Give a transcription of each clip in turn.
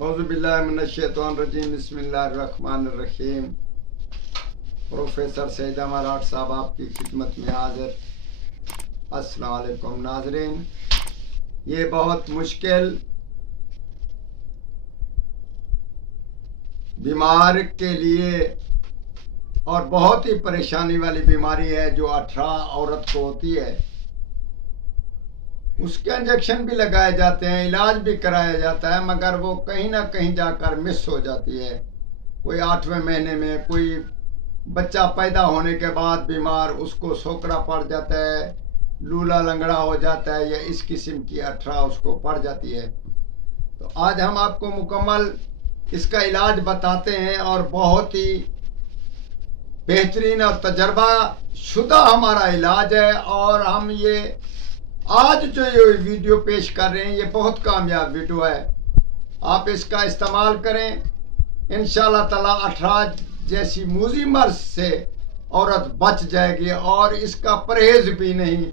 औज़ुबिल्लाहिमिनश्शैतानिर्रजीम बिस्मिल्लाहिर्रहमानिर्रहीम। प्रोफेसर सईद अमर साहब आपकी खिदमत में हाजिर। अस्सलाम वालेकुम नाज़रीन। ये बहुत मुश्किल बीमार के लिए और बहुत ही परेशानी वाली बीमारी है जो 18 औरत को होती है। उसके इंजेक्शन भी लगाए जाते हैं, इलाज भी कराया जाता है, मगर वो कहीं ना कहीं जाकर मिस हो जाती है। कोई 8वें महीने में, कोई बच्चा पैदा होने के बाद बीमार, उसको सोकड़ा पड़ जाता है, लूला लंगड़ा हो जाता है, या इस किस्म की 18 उसको पड़ जाती है। तो आज हम आपको मुकम्मल इसका इलाज बताते हैं और बहुत ही बेहतरीन और तजर्बा शुदा हमारा इलाज है। और हम ये आज जो ये वीडियो पेश कर रहे हैं ये बहुत कामयाब वीडियो है। आप इसका इस्तेमाल करें, इंशाअल्लाह ताला 18 जैसी मूजी मर्ज से औरत बच जाएगी। और इसका परहेज भी नहीं।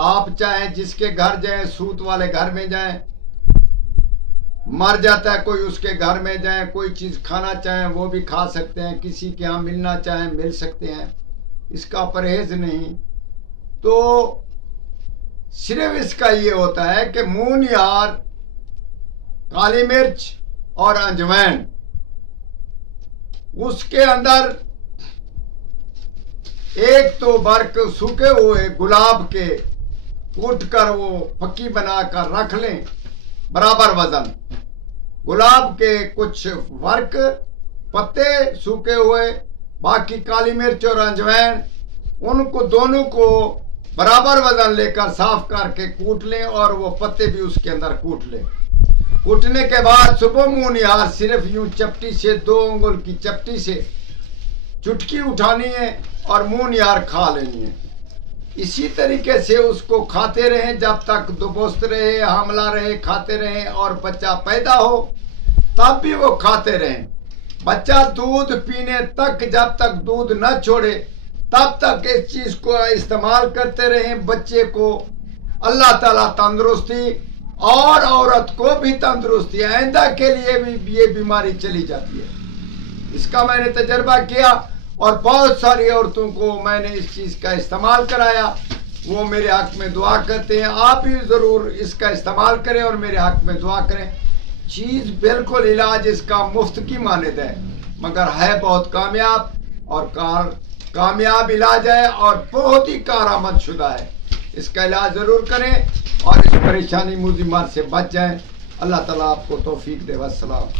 आप चाहे जिसके घर जाएं, सूत वाले घर में जाएं, मर जाता है कोई, उसके घर में जाएं, कोई चीज खाना चाहें वो भी खा सकते हैं, किसी के यहाँ मिलना चाहें मिल सकते हैं, इसका परहेज नहीं। तो सिर्फ इसका ये होता है कि मूनियार, काली मिर्च और अजवाइन, उसके अंदर एक तो बर्क सूखे हुए गुलाब के कूट कर वो फक्की बनाकर रख लें, बराबर वजन। गुलाब के कुछ वर्क पत्ते सूखे हुए, बाकी काली मिर्च और अजवाइन, उनको दोनों को बराबर वजन लेकर साफ करके कूट लें और वो पत्ते भी उसके अंदर कूट लें। कूटने के बाद सुबह मुंह निहार सिर्फ यूं चपटी से, 2 उंगल की चपटी से चुटकी उठानी है और मुंह निहार खा लेनी है। इसी तरीके से उसको खाते रहें जब तक दुबस्त रहे, हमला रहे, खाते रहें। और बच्चा पैदा हो तब भी वो खाते रहें। बच्चा दूध पीने तक, जब तक दूध न छोड़े तब तक इस चीज को इस्तेमाल करते रहें। बच्चे को अल्लाह ताला तंदुरुस्ती और औरत को भी तंदुरुस्ती, आइंदा के लिए भी ये बीमारी चली जाती है। इसका मैंने तजर्बा किया और बहुत सारी औरतों को मैंने इस चीज का इस्तेमाल कराया। वो मेरे हक में दुआ करते हैं। आप भी जरूर इसका इस्तेमाल करें और मेरे हक में दुआ करें। चीज बिल्कुल इलाज इसका मुफ्त की मानद है, मगर है बहुत कामयाब और कामयाब इलाज है और बहुत ही कारामद शुदा है। इसका इलाज जरूर करें और इस परेशानी मुजीमात से बच जाएं। अल्लाह ताला आपको तौफीक दे। वस्सलाम।